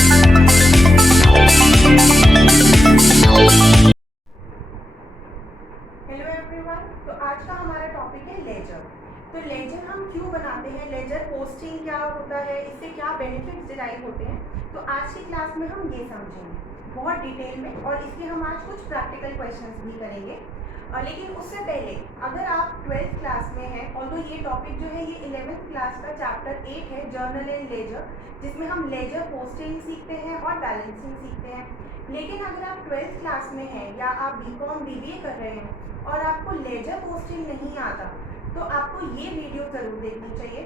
Hello everyone. तो आज का हमारा टॉपिक है लेजर। तो लेजर हम क्यों बनाते हैं, लेजर पोस्टिंग क्या होता है, इससे क्या बेनिफिट्स डिराइव होते हैं, तो आज की क्लास में हम ये समझेंगे बहुत डिटेल में, और इसके हम आज कुछ प्रैक्टिकल क्वेश्चंस भी करेंगे। लेकिन उससे पहले अगर आप 12th क्लास में हैं, और ये टॉपिक जो है ये 11th क्लास का चैप्टर 8 है, जर्नल एंड लेजर, जिसमें हम लेजर पोस्टिंग सीखते हैं और बैलेंसिंग सीखते हैं। लेकिन अगर आप 12th क्लास में हैं या आप बीकॉम बीबीए कर रहे हैं और आपको लेजर पोस्टिंग नहीं आता, तो आपको ये वीडियो ज़रूर देखनी चाहिए।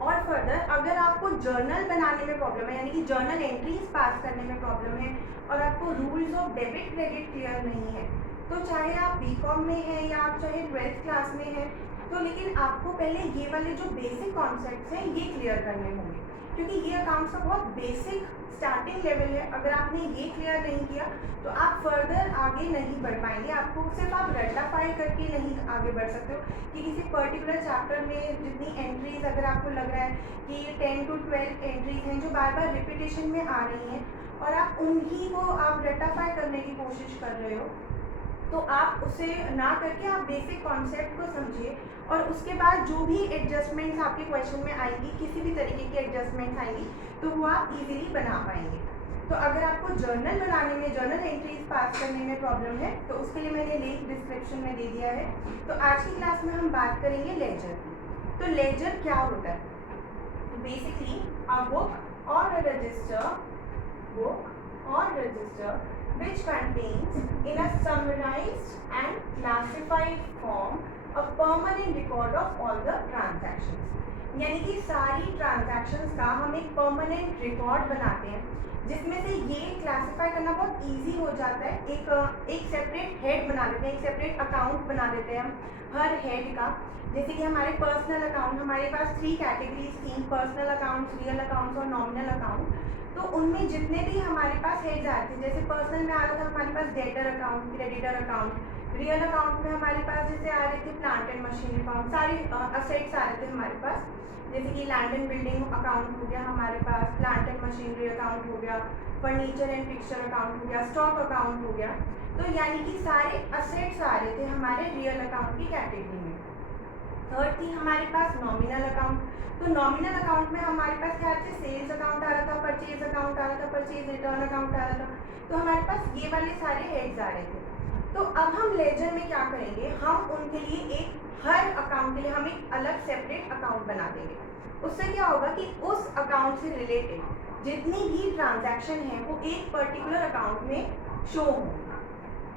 और फर्दर अगर आपको जर्नल बनाने में प्रॉब्लम है, यानी कि जर्नल एंट्रीज पास करने में प्रॉब्लम है, और आपको rules of debit credit clear नहीं है, तो चाहे आप बीकॉम में हैं या आप चाहे 12th क्लास में हैं, तो लेकिन आपको पहले ये वाले जो बेसिक कॉन्सेप्ट्स हैं ये क्लियर करने होंगे, क्योंकि ये अकाउंट्स का बहुत बेसिक स्टार्टिंग लेवल है। अगर आपने ये क्लियर नहीं किया तो आप फर्दर आगे नहीं बढ़ पाएंगे। आपको सिर्फ आप रट्टा फाइल करके नहीं आगे बढ़ सकते हो कि किसी पर्टिकुलर चैप्टर में जितनी एंट्रीज अगर आपको लग रहा है कि 10 to 12 एंट्रीज हैं जो बार बार रिपीटेशन में आ रही हैं, और आप उन्हीं को आप रट्टाफाई करने की कोशिश कर रहे हो, तो आप उसे ना करके आप बेसिक कॉन्सेप्ट को समझिए, और उसके बाद जो भी एडजस्टमेंट्स आपके क्वेश्चन में आएंगी, किसी भी तरीके की एडजस्टमेंट्स आएंगी, तो वो आप इजीली बना पाएंगे। तो अगर आपको जर्नल बनाने में, जर्नल एंट्रीज पास करने में प्रॉब्लम है, तो उसके लिए मैंने लिंक डिस्क्रिप्शन में दे दिया है। तो आज की क्लास में हम बात करेंगे लेजर की। तो लेजर क्या होता है? बेसिकली अ बुक और a resistor, book or register which contains in a summarized and classified form a permanent record of all the transactions। यानी कि सारी ट्रांजैक्शंस का हम एक परमानेंट रिकॉर्ड बनाते हैं, जिसमें से ये क्लासिफाई करना बहुत इजी हो जाता है। एक सेपरेट हेड बना देते हैं, एक सेपरेट अकाउंट बना देते हैं हम हर हेड का। जैसे कि हमारे पर्सनल अकाउंट, हमारे पास 3 कैटेगरीज थी, पर्सनल अकाउंट्स, रियल अकाउंट्स और नॉमिनल अकाउंट। तो उनमें जितने भी हमारे पास हेड्स आए थे, जैसे पर्सनल में आ रहा था हमारे पास debtor account, creditor account, real account में हमारे पास जैसे आ रहे थे प्लांट एंड मशीनरी अकाउंट, सारे असेट्स आ रहे थे हमारे पास, जैसे कि लैंड एंड बिल्डिंग अकाउंट हो गया हमारे पास, प्लांट एंड मशीनरी अकाउंट हो गया, फर्नीचर एंड फिक्सचर अकाउंट हो गया, स्टॉक अकाउंट हो गया। तो यानी कि सारे असेट्स आ रहे थे हमारे रियल अकाउंट की कैटेगरी में। थर्ड थी हमारे पास नॉमिनल अकाउंट। तो नॉमिनल अकाउंट में हमारे पास क्या थे? सेल्स अकाउंट आ रहा था, परचेज अकाउंट आ रहा था, परचेज रिटर्न अकाउंट आ रहा था। तो हमारे पास ये वाले सारे हेड्स आ रहे थे। तो अब हम लेजर में क्या करेंगे, हम उनके लिए एक हर अकाउंट के लिए हम एक अलग सेपरेट अकाउंट बना देंगे। उससे क्या होगा कि उस अकाउंट से रिलेटेड जितनी भी ट्रांजैक्शन है वो एक पर्टिकुलर अकाउंट में शो होगी।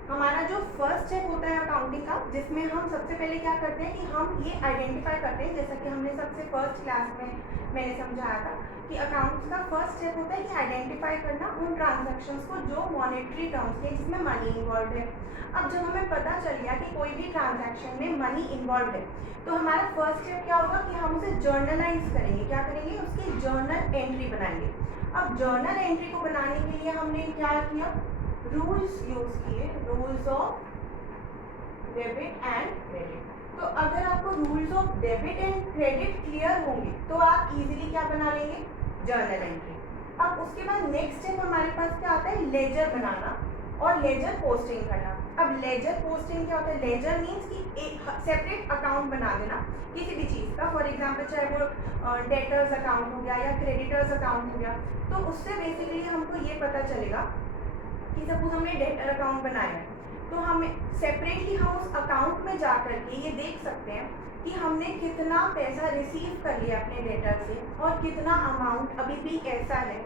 हमारा जो फर्स्ट स्टेप होता है अकाउंटिंग का, जिसमें हम सबसे पहले क्या करते हैं कि हम ये आइडेंटिफाई करते हैं, जैसा कि हमने सबसे फर्स्ट क्लास में मैंने समझाया था कि अकाउंट्स का फर्स्ट स्टेप होता है कि आइडेंटिफाई करना उन ट्रांजैक्शंस को जो मॉनेटरी टर्म्स के, जिसमें मनी इन्वॉल्व है। अब जब हमें पता चल गया कि कोई भी ट्रांजैक्शन में मनी इन्वॉल्व है, तो हमारा फर्स्ट स्टेप क्या होगा कि हम उसे जर्नलाइज करेंगे। क्या करेंगे? उसकी जर्नल एंट्री बनाएंगे। अब जर्नल एंट्री को बनाने के लिए हमने क्या किया? रूल्स यूज किए, rules of debit and credit. तो अगर आपको rules of debit and credit clear होंगे तो आप इजीली क्या बना लेंगे? Journal entry. अब उसके बाद नेक्स्ट स्टेप हमारे पास क्या आता है? लेजर बनाना और लेजर पोस्टिंग करना। अब लेजर पोस्टिंग क्या होता है? लेजर मीन्स कि एक सेपरेट अकाउंट बना देना किसी भी चीज़ का। फॉर एग्जाम्पल चाहे वो डेटर्स अकाउंट हो गया या क्रेडिटर्स अकाउंट हो गया, तो उससे बेसिकली हमको ये पता चलेगा कि सपोज हमने डेटर अकाउंट बनाया है, तो हमें सेपरेटली हम उस अकाउंट में जा कर के ये देख सकते हैं कि हमने कितना पैसा रिसीव कर लिया अपने डेटर से, और कितना अमाउंट अभी भी ऐसा है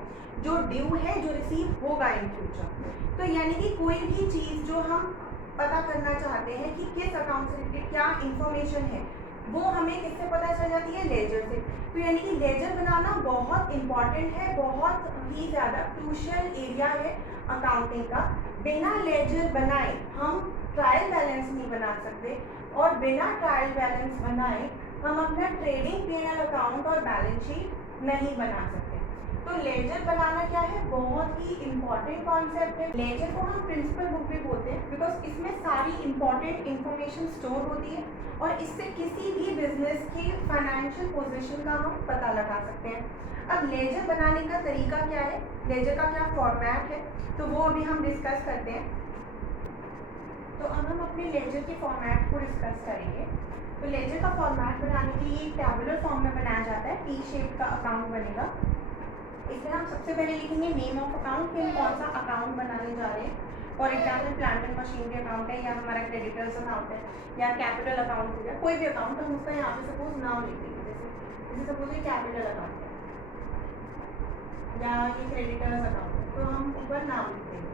जो ड्यू है, जो रिसीव होगा इन फ्यूचर। तो यानी कि कोई भी चीज़ जो हम पता करना चाहते हैं कि किस अकाउंट से रिलेटेड क्या इंफॉर्मेशन है, वो हमें किससे पता चल जाती है? लेजर से। तो यानी कि लेजर बनाना बहुत इंपॉर्टेंट है, बहुत ही ज़्यादा क्रूशियल एरिया है अकाउंटिंग का। बिना लेजर बनाए हम ट्रायल बैलेंस नहीं बना सकते, और बिना ट्रायल बैलेंस बनाए हम अपना ट्रेडिंग P&L अकाउंट और बैलेंस शीट नहीं बना सकते। तो लेजर बनाना क्या है, बहुत ही इंपॉर्टेंट कॉन्सेप्ट है। लेजर को हम प्रिंसिपल बुक भी बोलते हैं बिकॉज इसमें सारी इंपॉर्टेंट इंफॉर्मेशन स्टोर होती है और इससे किसी भी बिजनेस की फाइनेंशियल पोजीशन का हम पता लगा सकते हैं। अब लेजर बनाने का तरीका क्या है, लेजर का क्या फॉर्मेट है, तो वो अभी हम डिस्कस करते हैं। तो अब हम अपने लेजर के फॉर्मेट को डिस्कस करेंगे। तो लेजर का फॉर्मेट बनाने के लिए एक टैबुलर फॉर्म में बनाया जाता है, टी शेप का अकाउंट बनेगा। इसमें हम सबसे पहले लिखेंगे नेम ऑफ अकाउंट कि हम कौन सा अकाउंट बनाने जा रहे हैं। For example plant and machinery account है, या हमारा क्रेडिटर्स अकाउंट है, या कैपिटल अकाउंट हो गया, कोई भी अकाउंट हम उसका यहाँ पे सपोज नाम लिख देंगे। जैसे सपोज ये कैपिटल अकाउंट है या ये क्रेडिटर्स अकाउंट है, तो हम ऊपर नाम लिख देंगे।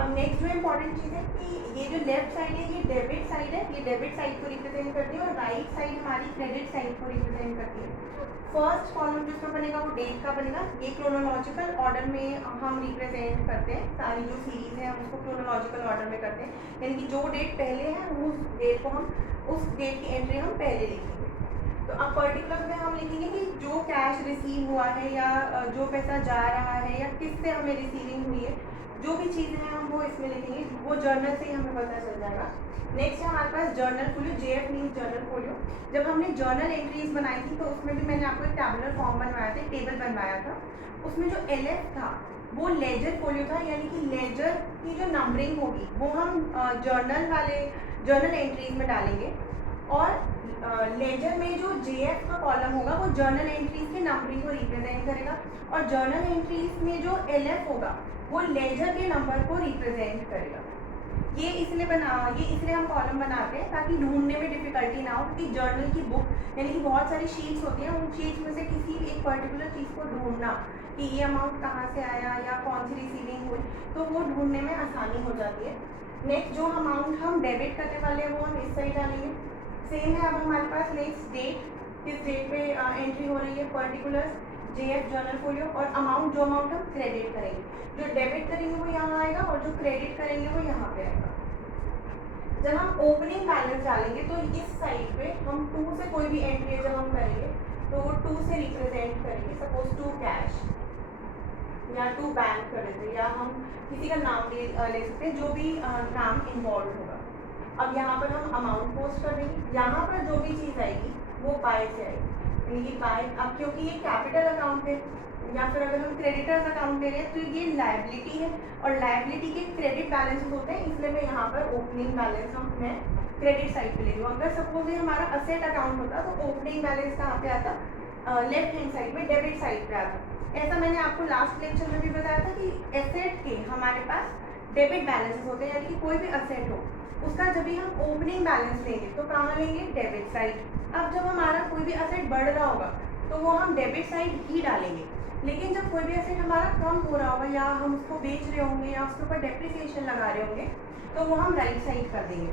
अब नेक्स्ट जो इम्पोर्टेंट चीज़ है कि ये जो लेफ्ट साइड है ये डेबिट साइड है, ये डेबिट साइड को रिप्रेजेंट करती है और राइट साइड हमारी क्रेडिट साइड को रिप्रेजेंट करती है। फर्स्ट कॉलम जिसमें बनेगा वो डेट का बनेगा, ये क्रोनोलॉजिकल ऑर्डर में हम रिप्रेजेंट करते हैं, सारी जो सीरीज है हम उसको क्रोनोलॉजिकल ऑर्डर में करते हैं, यानी कि जो डेट पहले है उस डेट को हम उस डेट की एंट्री हम पहले लिखेंगे। तो अब पर्टिकुलर में हम लिखेंगे कि जो कैश रिसीव हुआ है या जो पैसा जा रहा है या किससे हमें रिसीविंग हुई है, जो भी चीज़ें हैं हम वो इसमें लिखेंगे, वो जर्नल से ही हमें पता चल जाएगा। नेक्स्ट है हमारे पास journal folio, JF means journal folio. जब हमने जर्नल एंट्रीज बनाई थी तो उसमें भी मैंने आपको एक टैबुलर फॉर्म बनवाया था, टेबल बनवाया था। उसमें जो एलएफ था वो लेजर फोलियो था, यानी कि लेजर की जो नंबरिंग होगी वो हम जर्नल एंट्रीज में डालेंगे और लेजर में जो जेएफ का कॉलम होगा वो जर्नल एंट्रीज की नंबरिंग को रिप्रेजेंट करेगा और जर्नल एंट्रीज में जो एलएफ होगा वो लेजर के नंबर को रिप्रेजेंट करेगा। ये इसलिए हम कॉलम बनाते हैं ताकि ढूंढने में डिफिकल्टी ना हो, क्योंकि जर्नल की बुक यानी कि बहुत सारी शीट्स होती हैं, उन शीट्स में से किसी एक पर्टिकुलर चीज़ को ढूंढना कि ये अमाउंट कहाँ से आया या कौन सी रिसीविंग हुई, तो वो ढूंढने में आसानी हो जाती है। नेक्स्ट जो अमाउंट हम डेबिट करने वाले हैं वो हम इस साइड डालेंगे। सेम है, अब हमारे पास नेक्स्ट डेट, किस डेट पे एंट्री हो रही है, पर्टिकुलर जेएफ जर्नल फोलियो, और अमाउंट जो अमाउंट हम क्रेडिट करेंगे, जो डेबिट करेंगे वो यहाँ आएगा और जो क्रेडिट करेंगे वो यहाँ पे आएगा। जब हम ओपनिंग बैलेंस डालेंगे तो इस साइड पे हम 2 से कोई भी एंट्री जब हम करेंगे तो वो 2 से रिप्रेजेंट करेंगे, सपोज 2 कैश या 2 बैंक कर देते हैं, या हम किसी का नाम ले सकते हैं, जो भी नाम इन्वॉल्व होगा। अब यहाँ पर हम अमाउंट पोस्ट कर देंगे, यहाँ पर जो भी चीज़ आएगी वो बाय से आएगी, यानी कि बाय। अब क्योंकि ये कैपिटल अकाउंट है या फिर अगर हम क्रेडिटर्स अकाउंट ले रहे हैं तो ये लायबिलिटी है और लायबिलिटी के क्रेडिट बैलेंसेस होते हैं, इसलिए मैं यहाँ पर ओपनिंग बैलेंस मैं क्रेडिट साइड पे ले रही हूँ। अगर सपोज ये हमारा असेट अकाउंट होता तो ओपनिंग बैलेंस कहाँ पे आता, लेफ्ट हैंड साइड में, डेबिट साइड पे आता। ऐसा मैंने आपको लास्ट लेक्चर में भी बताया था कि एसेट के हमारे पास डेबिट बैलेंसेस होते हैं, यानी कि कोई भी असेट हो उसका जब भी हम ओपनिंग बैलेंस लेंगे तो कहाँ लेंगे, डेबिट साइड। अब जब हमारा कोई भी असेट बढ़ रहा होगा तो वो हम डेबिट साइड ही डालेंगे, लेकिन जब कोई भी असेट हमारा कम हो रहा होगा या हम उसको बेच रहे होंगे या उसके ऊपर डेप्रिसिएशन लगा रहे होंगे तो वो हम राइट साइड कर देंगे,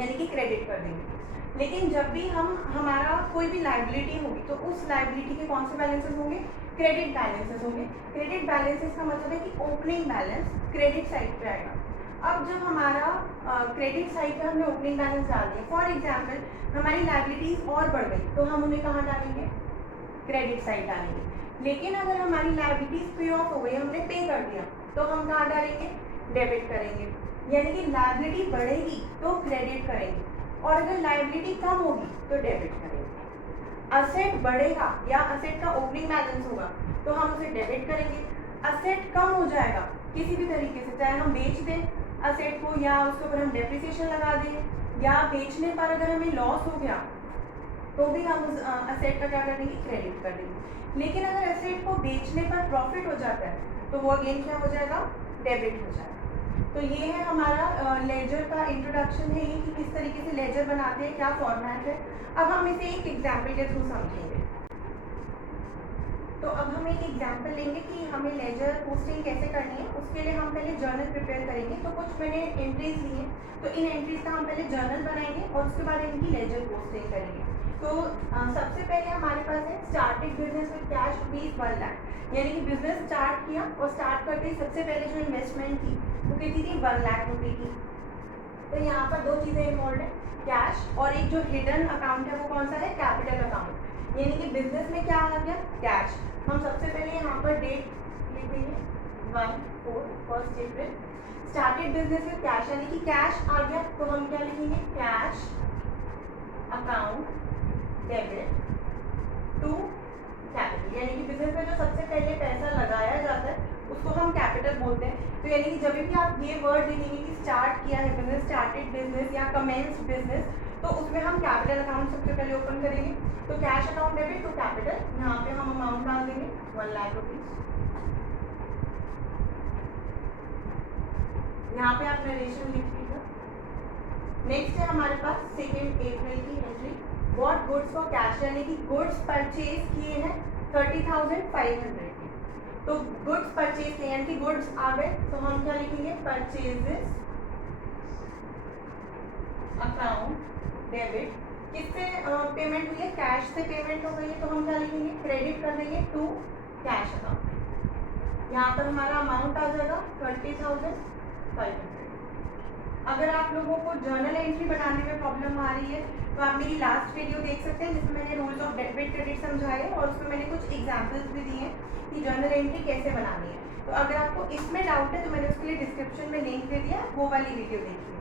यानी कि क्रेडिट कर देंगे। लेकिन जब भी हमारा कोई भी लायबिलिटी होगी तो उस लायबिलिटी के कौन से बैलेंसेस होंगे, क्रेडिट बैलेंसेस होंगे। क्रेडिट बैलेंसेस का मतलब है कि ओपनिंग बैलेंस क्रेडिट साइड पे आएगा। अब जब हमारा क्रेडिट साइड पे हमने ओपनिंग बैलेंस डाल दिया, फॉर एग्जाम्पल हमारी लायबिलिटीज और बढ़ गई तो हम उन्हें कहाँ डालेंगे, क्रेडिट साइड डालेंगे। लेकिन अगर हमारी लायबिलिटीज पे ऑफ हो गई, हमने पे कर दिया, तो हम कहाँ डालेंगे, डेबिट करेंगे। यानी कि लायबिलिटी बढ़ेगी तो क्रेडिट करेंगे और अगर लायबिलिटी कम होगी तो डेबिट करेंगे। असेट बढ़ेगा या असेट का ओपनिंग बैलेंस होगा तो हम उसे डेबिट करेंगे। असेट कम हो जाएगा किसी भी तरीके से, चाहे हम बेच दें असेट को या उसके ऊपर हम डेप्रिसिएशन लगा दें या बेचने पर अगर हमें लॉस हो गया तो भी हम उस असेट का क्या कर देंगे, क्रेडिट कर देंगे। लेकिन अगर एसेट को बेचने पर प्रॉफिट हो जाता है तो वो अगेन क्या हो जाएगा, डेबिट हो जाएगा। तो ये है हमारा लेजर का इंट्रोडक्शन है, ये कि किस तरीके से लेजर बनाते हैं, क्या फॉर्मेट है। अब हम इसे एक एग्जाम्पल के थ्रू समझेंगे। तो अब हम एक एग्जाम्पल लेंगे कि हमें लेजर पोस्टिंग कैसे करनी है। उसके लिए हम पहले जर्नल प्रिपेयर करेंगे। तो कुछ मैंने एंट्रीज ली हैं, तो इन एंट्रीज का हम पहले जर्नल बनाएंगे और उसके बाद इनकी लेजर पोस्टिंग करेंगे। तो सबसे पहले हमारे पास है started business with cash ₹1 lakh, यानी कि बिजनेस स्टार्ट किया और स्टार्ट करते ही सबसे पहले जो इन्वेस्टमेंट थी वो कितनी थी, 1 लाख रुपये की। तो यहाँ पर दो चीज़ें इन्वॉल्व है, कैश और एक जो हिडन अकाउंट है वो कौन सा है, कैपिटल अकाउंट। यानी कि बिजनेस में क्या आ गया, कैश। हम सबसे पहले यहाँ पर डेट लिख देंगे 1 अप्रैल। स्टार्टेड बिजनेस विद कैश, यानी कि कैश आ गया तो हम क्या लिखेंगे, cash account debit to capital. यानी कि बिजनेस में जो सबसे पहले पैसा लगाया जाता है उसको हम कैपिटल बोलते हैं। तो यानी कि जब भी आप ये वर्ड लिखेंगे कि स्टार्ट किया है बिजनेस, स्टार्टेड बिजनेस या कमेंस्ड बिजनेस, तो उसमें हम कैपिटल अकाउंट सबसे पहले ओपन करेंगे। तो cash account debit to capital, यहाँ पे हम अमाउंट डाल देंगे 1 लाख रुपीज। यहाँ पे आप नरेशन लिख दीजिए। नेक्स्ट है हमारे पास 2 अप्रैल की entry, what goods for cash, यानी कि गुड्स परचेज किए हैं 30,500 की। तो गुड्स परचेज किए यानी कि गुड्स आ गए तो हम क्या लिखेंगे, परचेजेस अकाउंट डेबिट। किससे पेमेंट हुई है, कैश से पेमेंट हो गई है, तो हम क्या लिखेंगे, क्रेडिट कर देंगे टू कैश अकाउंट। यहाँ पर हमारा अमाउंट आ जाएगा 30,500। अगर आप लोगों को जर्नल एंट्री बनाने में प्रॉब्लम आ रही है तो आप मेरी लास्ट वीडियो देख सकते हैं जिसमें मैंने रूल्स ऑफ डेबिट क्रेडिट समझाए और उसमें मैंने कुछ एग्जांपल्स भी दिए हैं कि जर्नल एंट्री कैसे बनानी है। तो अगर आपको इसमें डाउट है तो मैंने उसके लिए डिस्क्रिप्शन में लिंक दे दिया, वो वाली वीडियो देखिए।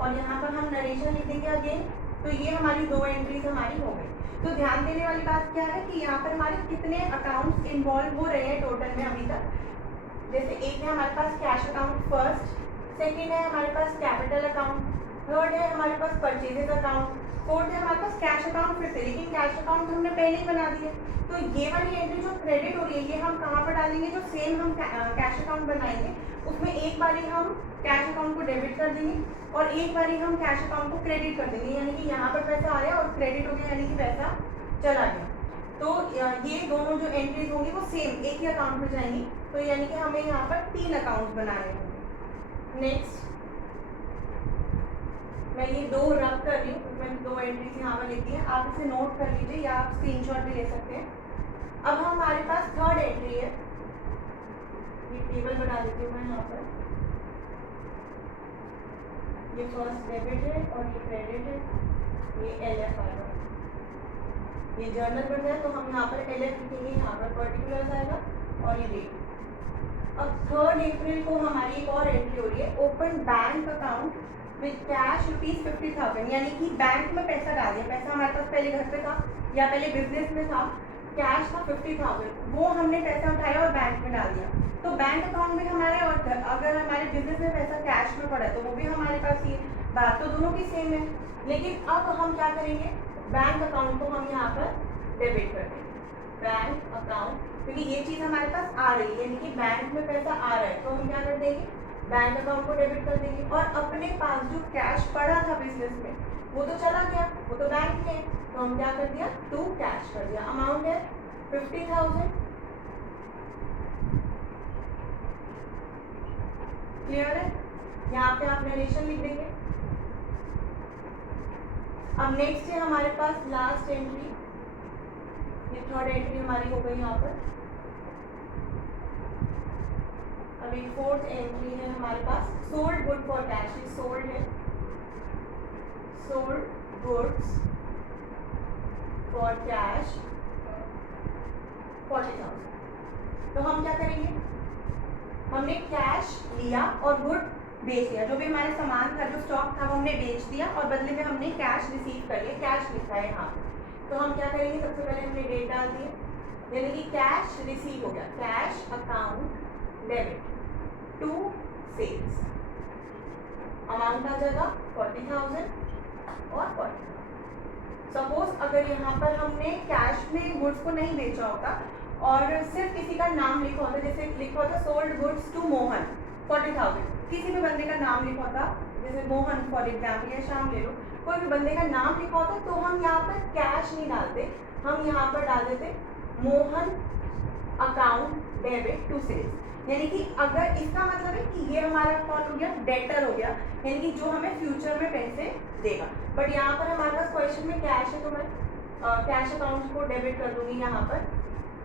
और यहाँ पर हम नरेशन लिख देंगे अगेन। तो ये हमारी 2 एंट्रीज हमारी हो गई। तो ध्यान देने वाली बात क्या है कि यहाँ पर हमारे कितने अकाउंट्स इन्वॉल्व हो रहे हैं टोटल में अभी तक। जैसे एक है हमारे पास कैश अकाउंट फर्स्ट, सेकेंड है हमारे पास कैपिटल अकाउंट, थर्ड है हमारे पास परचेजेस अकाउंट, फोर्थ है हमारे पास कैश अकाउंट फिर से, लेकिन कैश अकाउंट हमने पहले ही बना दिया। तो ये वाली एंट्री जो क्रेडिट हो रही है ये हम कहाँ पर डालेंगे, जो सेम हम कैश अकाउंट बनाएंगे उसमें एक बारी हम कैश अकाउंट को डेबिट कर देंगे और एक बारी हम कैश अकाउंट को क्रेडिट कर देंगे। यानी कि यहाँ पर पैसा आया और क्रेडिट हो गया, यानी कि पैसा चला गया। तो ये दोनों जो एंट्रीज होंगी वो सेम एक ही अकाउंट में जाएंगी। तो यानी कि हमें यहाँ पर 3 अकाउंट बनाने होंगे। नेक्स्ट मैं ये 2 रब कर रही हूँ, मैंने 2 एंट्रीज यहाँ पर लिखी है, आप इसे नोट कर लीजिए या आप स्क्रीनशॉट भी ले सकते हैं। अब हमारे पास थर्ड एंट्री है, ये टेबल बना देती हूँ मैं यहाँ पर। ये फर्स्ट डेबिट है और ये क्रेडिट है, ये LF आएगा। ये जर्नल बन रहा है तो हम यहाँ पर LF लिखेंगे, यहाँ पर पर्टिकुलर्स आएगा और ये डेट। अब 3 अप्रैल को हमारी एक और एंट्री हो रही है, open bank account with cash ₹50,000, यानी कि बैंक में पैसा डाल दिया। पैसा हमारे पास पहले घर पे था या पहले बिजनेस में था, कैश था 50,000, वो हमने पैसा उठाया और बैंक में डाल दिया। तो बैंक अकाउंट में हमारे, और अगर हमारे बिजनेस में पैसा कैश में पड़ा है तो वो भी हमारे पास ही, बात तो दोनों की सेम है। लेकिन अब हम क्या करेंगे, बैंक अकाउंट को हम यहाँ पर डेबिट कर देंगे, बैंक अकाउंट, क्योंकि ये चीज़ हमारे पास आ रही है यानी कि बैंक में पैसा आ रहा है तो हम क्या कर देंगे, बैंक अकाउंट को डेबिट कर देंगे। और अपने पास जो कैश पड़ा था बिजनेस में वो तो चला गया, वो तो बैंक में, तो हम क्या कर दिया, टू कैश कर दिया। अमाउंट है 50,000। क्लियर है, यहाँ पे आप नरेशन लिख देंगे। अब नेक्स्ट है हमारे पास लास्ट एंट्री, ये थर्ड एंट्री हमारी हो गई यहाँ पर। अभी फोर्थ एंट्री है हमारे पास, सोल्ड गुड फॉर कैश, ये सोल्ड है, सोल्ड गुड्स फॉर कैश 40,000। तो हम क्या करेंगे, हमने कैश लिया और गुड बेच दिया, जो भी हमारे सामान था, जो स्टॉक था वो हमने बेच दिया और बदले में हमने कैश रिसीव कर लिया, कैश लिखा है यहाँ। तो हम क्या करेंगे, सबसे पहले हमने डेट डाल दिया, यानी कि कैश रिसीव हो गया, cash account debit to sales. Amount आ जाएगा 40,000 और 40,000। सपोज अगर यहाँ पर हमने कैश में गुड्स को नहीं बेचा होता और सिर्फ किसी का नाम लिखा होता, जैसे लिखा होता सोल्ड गुड्स टू मोहन 40,000, किसी भी बंदे का नाम लिखा होता, जैसे मोहन फॉर एग्जाम्पल या शाम ले लो, कोई भी बंदे का नाम लिखा होता तो हम यहाँ पर कैश नहीं डालते, हम यहाँ पर डाल देते Mohan account debit to sales. यानी कि अगर इसका मतलब है कि ये हमारा कौन हो गया, डेटर हो गया, यानी कि जो हमें फ्यूचर में पैसे देगा। बट यहाँ पर हमारे पास क्वेश्चन में कैश है तो मैं कैश अकाउंट को डेबिट कर दूंगी यहाँ पर।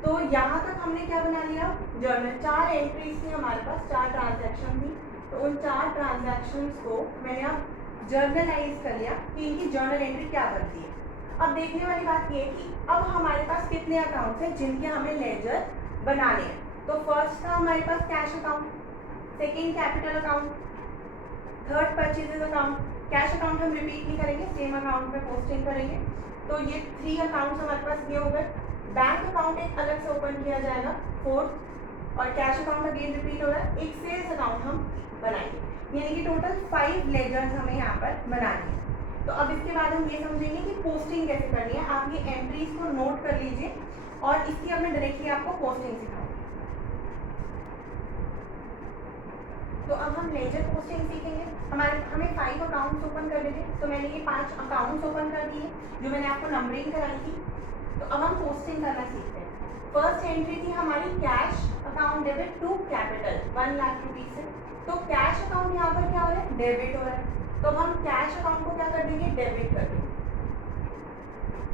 तो यहाँ तक हमने क्या बना लिया, जर्नल। 4 एंट्रीज थी हमारे पास, 4 ट्रांजैक्शन थी, तो उन 4 ट्रांजैक्शंस को मैंने अब जर्नलाइज कर लिया कि इनकी जर्नल एंट्री क्या बनती है। अब देखने वाली बात ये है कि अब हमारे पास कितने अकाउंट्स हैं जिनके हमें लेजर बनाने हैं। तो फर्स्ट था हमारे पास cash account, second capital account, third purchases account. Cash account हम रिपीट नहीं करेंगे, सेम अकाउंट में पोस्टिंग करेंगे। तो ये 3 अकाउंट्स हमारे पास ये हो गए। बैंक अकाउंट एक अलग से ओपन किया जाएगा, फोर्थ, और कैश अकाउंट अगेन रिपीट हो रहा है। एक सेल्स अकाउंट हम बनाएंगे, यानी कि टोटल 5 लेजर्स हमें यहाँ पर बनानी है। तो अब इसके बाद हम ये समझेंगे कि पोस्टिंग कैसे करनी है। आप ये एंट्रीज को नोट कर लीजिए और इसकी अब मैं डायरेक्टली आपको पोस्टिंग सिखाऊंगी। तो अब हम लेजर पोस्टिंग सीखेंगे। हमें 5 अकाउंट्स ओपन करने थे, तो मैंने ये 5 अकाउंट्स ओपन कर दिए जो मैंने आपको नंबरिंग कराई थी। तो अब हम पोस्टिंग करना सीखते हैं। फर्स्ट एंट्री थी हमारी cash account debit to capital 1 lakh rupees से। तो कैश अकाउंट यहाँ पर क्या हो रहा है, डेबिट हो रहा है। तो हम कैश अकाउंट को क्या कर देंगे, डेबिट कर देंगे।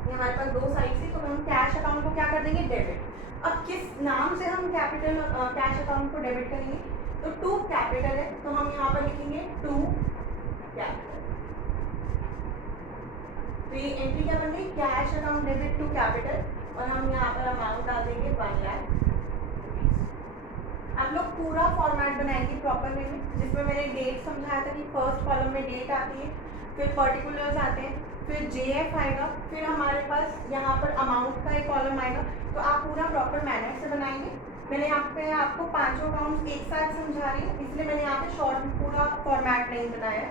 ये हमारे पास दो साइड से, तो हम कैश अकाउंट को क्या कर देंगे, डेबिट। अब किस नाम से हम कैपिटल कैश अकाउंट को डेबिट करेंगे, तो टू कैपिटल है, तो हम यहाँ पर लिखेंगे टू कैपिटल। तो ये एंट्री क्या बन गई, cash account debit to capital, और हम यहाँ पर अमाउंट डाल देंगे 1 लाख। आप लोग पूरा फॉर्मेट बनाएंगे प्रॉपर वे में, जिसमें मैंने डेट समझाया था कि फर्स्ट कॉलम में डेट आती है, फिर पर्टिकुलर्स आते हैं, फिर जेएफ आएगा, फिर हमारे पास यहाँ पर अमाउंट का एक कॉलम आएगा। तो आप पूरा प्रॉपर मैनर से बनाएंगे। मैंने यहाँ पे आपको 5 अकाउंट्स एक साथ समझा रही हूँ, इसलिए मैंने यहाँ पे शॉर्ट पूरा फॉर्मेट नहीं बनाया।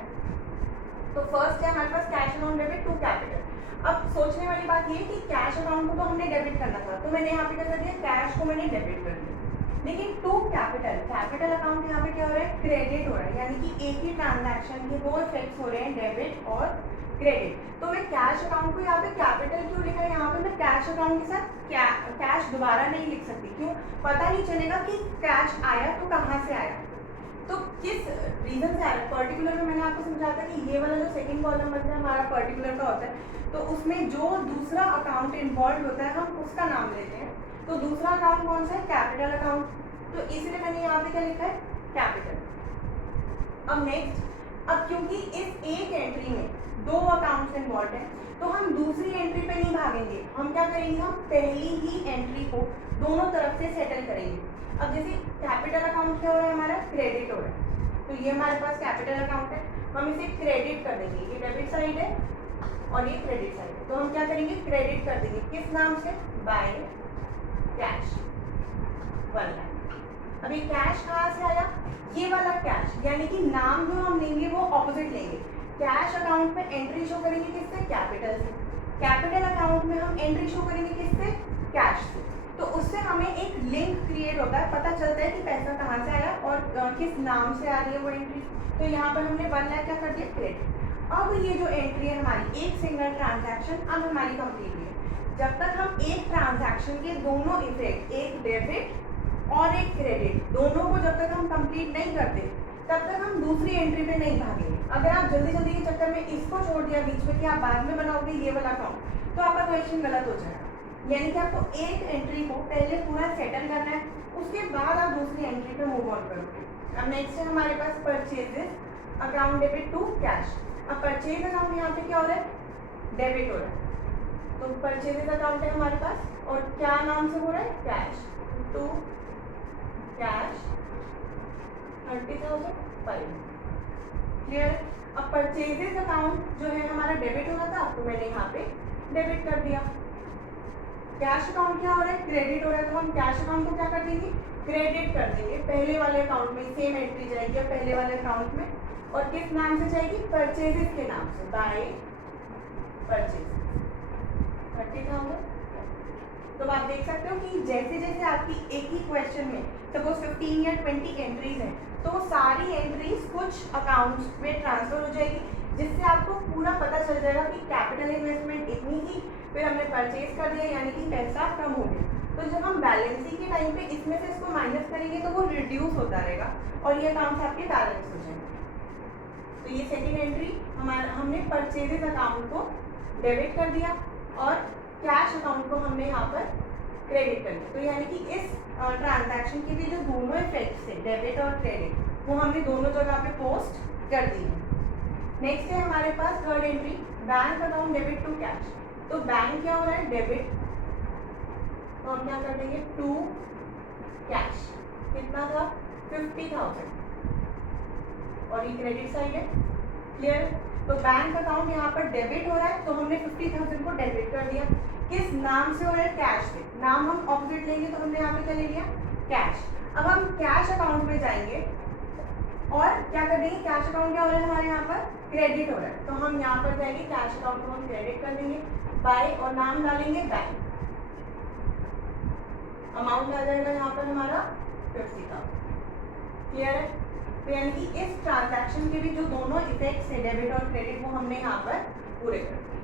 तो फर्स्ट है हमारे पास cash account debit to capital. अब सोचने वाली बात ये कि कैश अकाउंट को तो हमने डेबिट करना था, तो मैंने यहाँ पे क्या कर दिया, कैश को मैंने डेबिट कर दिया। लेकिन टू कैपिटल, कैपिटल अकाउंट यहाँ पे क्या हो रहा है, क्रेडिट हो रहा है, यानी कि एक ही ट्रांजैक्शन के 2 इफेक्ट्स हो रहे हैं, डेबिट और क्रेडिट। तो मैं कैश अकाउंट को यहाँ पे कैपिटल क्यों लिखा है, यहाँ पे मैं कैश अकाउंट के साथ कैश दोबारा नहीं लिख सकती। क्यों, पता नहीं चलेगा कि कैश आया तो कहाँ से आया, तो किस रीजन से आया। पर्टिकुलर में मैंने आपको समझाया था कि ये वाला जो सेकंड कॉलम बनता है हमारा पर्टिकुलर का होता है, तो उसमें जो दूसरा अकाउंट इन्वॉल्व होता है हम उसका नाम लेते हैं। तो दूसरा अकाउंट कौन सा है, कैपिटल अकाउंट, तो इसलिए मैंने यहाँ पे क्या लिखा है, कैपिटल। अब नेक्स्ट, अब क्योंकि इस एक एंट्री में 2 अकाउंट्स इन्वॉल्व हैं, तो हम दूसरी एंट्री पे नहीं भागेंगे। हम क्या करेंगे, हम पहली ही एंट्री को दोनों तरफ से सेटल करेंगे। अब जैसे कैपिटल अकाउंट क्या हो रहा है हमारा, क्रेडिट हो रहा है, तो ये हमारे पास कैपिटल अकाउंट है, हम इसे क्रेडिट कर देंगे। ये डेबिट साइड है और ये क्रेडिट साइड है, तो हम क्या करेंगे, क्रेडिट कर देंगे। किस नाम से, बाय कैश 1 लाख। अब ये कैश कहाँ से आया, ये वाला कैश, यानी कि नाम जो हम लेंगे वो ऑपोजिट लेंगे। कैश अकाउंट में एंट्री शो करेंगे किससे, कैपिटल से। कैपिटल अकाउंट में हम एंट्री शो करेंगे किससे, कैश से। तो उससे हमें एक लिंक क्रिएट होता है, पता चलता है कि पैसा कहाँ से आया और किस नाम से आ रही है वो एंट्री। तो यहाँ पर हमने 1 लाख क्या कर दिया, क्रेडिट। अब ये जो एंट्री है हमारी, एक सिंगल ट्रांजैक्शन अब हमारी कंप्लीट हुई है। जब तक हम एक ट्रांजैक्शन के दोनों इफेक्ट, एक डेबिट और एक क्रेडिट, दोनों को जब तक हम कंप्लीट नहीं करते तब तक हम दूसरी एंट्री पे नहीं भागेंगे। अगर आप जल्दी जल्दी के चक्कर में इसको छोड़ दिया बीच में कि आप बाद में बनाओगे ये वाला अकाउंट, तो आपका क्वेश्चन गलत हो जाएगा। यानी कि आपको एक एंट्री को पहले पूरा सेटल करना है, उसके बाद आप दूसरी एंट्री पे मूव ऑन करोगे। अब नेक्स्ट है हमारे पास purchases account debit to cash. अब परचेज अकाउंट यहाँ पे क्या हो रहा है, डेबिट हो रहा है, तो परचेजेस अकाउंट है हमारे पास, और क्या नाम से हो रहा है, कैश टू कैश 30,005। क्लियर। अब परचेजेस अकाउंट जो है हमारा डेबिट हो रहा था, तो मैंने यहाँ पे डेबिट कर दिया। कैश अकाउंट क्या हो रहा है, क्रेडिट हो रहा है, तो हम कैश अकाउंट को क्या कर देंगे, क्रेडिट कर देंगे। पहले वाले अकाउंट में सेम एंट्री जाएगी अब पहले वाले अकाउंट में, और किस नाम से जाएगी, परचेजेस के नाम से, बाय परचेज 30,000। तो आप देख सकते हो कि जैसे जैसे आपकी एक ही क्वेश्चन में सपोज 15 या 20 एंट्रीज हैं, तो सारी एंट्रीज कुछ अकाउंट्स में ट्रांसफर हो जाएगी, जिससे आपको पूरा पता चल जाएगा कि कैपिटल इन्वेस्टमेंट इतनी थी, फिर हमने परचेज कर दिया, यानी कि पैसा कम हो गया। तो जब हम बैलेंसिंग के टाइम पे इसमें से इसको माइनस करेंगे तो वो रिड्यूस होता रहेगा और ये अकाउंट्स आपके बैलेंस हो जाएंगे। तो ये सेकेंड एंट्री हमने परचेजेस अकाउंट को डेबिट कर दिया और कैश अकाउंट को हमने यहाँ पर क्रेडिट कर दिया। तो यानी कि इस ट्रांजैक्शन के भी जो दोनों इफेक्ट्स थे, डेबिट और क्रेडिट, वो हमने दोनों जगह पे पोस्ट कर दी है। नेक्स्ट है हमारे पास third entry, bank account debit to cash. तो बैंक क्या हो रहा है, डेबिट, तो हम क्या कर देंगे टू कैश, कितना था 50,000, और ये क्रेडिट साइड है, क्लियर। तो बैंक अकाउंट यहाँ पर डेबिट हो रहा है, तो हमने 50,000 को डेबिट कर दिया। किस नाम से हो रहा है, कैश से, नाम हम ऑपोजिट लेंगे तो हमने यहाँ पे क्या ले लिया, कैश। अब हम कैश अकाउंट में जाएंगे और क्या कर देंगे, कैश अकाउंट क्या हो रहा है हमारे यहाँ पर, क्रेडिट हो रहा है, तो हम यहाँ पर जाएंगे कैश अकाउंट को हम क्रेडिट कर देंगे बाय, और नाम डालेंगे बैंक, अमाउंट आ जाएगा यहाँ पर हमारा 50,000, क्लियर है। तो यानी कि इस ट्रांजैक्शन के भी जो दोनों इफेक्ट्स है डेबिट और क्रेडिट वो हमने यहाँ पर पूरे कर दिए,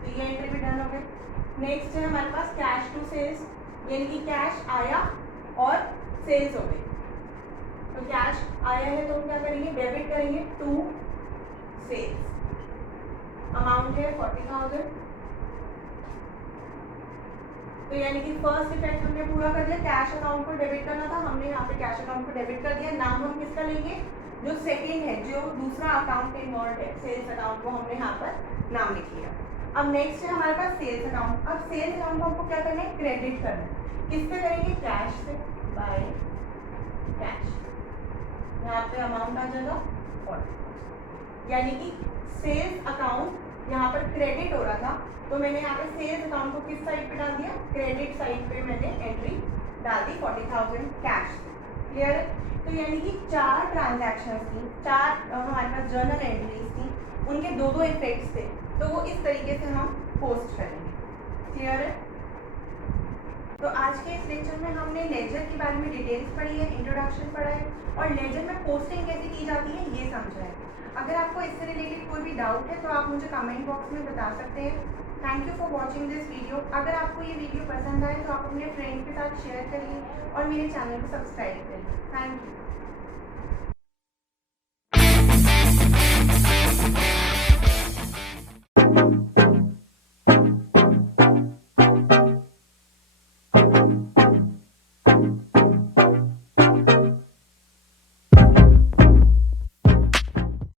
तो ये एंट्री भी डन हो गए। नेक्स्ट है हमारे पास कैश टू सेल्स, यानी कि कैश आया और सेल्स हो गई, तो कैश आया है तो हम क्या करेंगे, डेबिट करेंगे टू सेल्स, अमाउंट है 40,000, तो यानी कि फर्स्ट इफेक्ट हमने पूरा कर दिया, कैश अकाउंट को डेबिट करना था, हमने यहाँ पे कैश अकाउंट को डेबिट कर दिया। नाम हम किसका लेंगे, जो सेकेंड है, जो दूसरा अकाउंट इन्वॉल्व है सेल्स अकाउंट, को हमने यहाँ पर नाम लिख लिया। अब नेक्स्ट है हमारे पास सेल्स अकाउंट। अब सेल्स अकाउंट को हमको क्या करना है, क्रेडिट करना है, किससे करेंगे, कैश से, बाय कैश, यहाँ पे अमाउंट आ जाएगा 40,000, यानी कि सेल्स अकाउंट यहाँ पर क्रेडिट हो रहा था, तो मैंने यहाँ पे सेल्स अकाउंट को किस साइड पे डाल दिया, क्रेडिट साइड पे मैंने एंट्री डाल दी 40,000 कैश, क्लियर है। तो यानी कि चार ट्रांजैक्शंस थी, चार हमारे पास जर्नल एंट्रीज थी, उनके दो दो इफेक्ट्स थे, तो वो इस तरीके से हम पोस्ट करेंगे, क्लियर है। तो आज के इस लेक्चर में हमने लेजर के बारे में डिटेल्स पढ़ी है, इंट्रोडक्शन पढ़ा है, और लेजर में पोस्टिंग कैसे की जाती है ये समझा है। अगर आपको इससे रिलेटेड कोई भी डाउट है तो आप मुझे कमेंट बॉक्स में बता सकते हैं। Thank you for watching this video. अगर आपको ये वीडियो पसंद आए तो आप अपने फ्रेंड्स के साथ शेयर करिए और मेरे चैनल को सब्सक्राइब करिए। Thank you.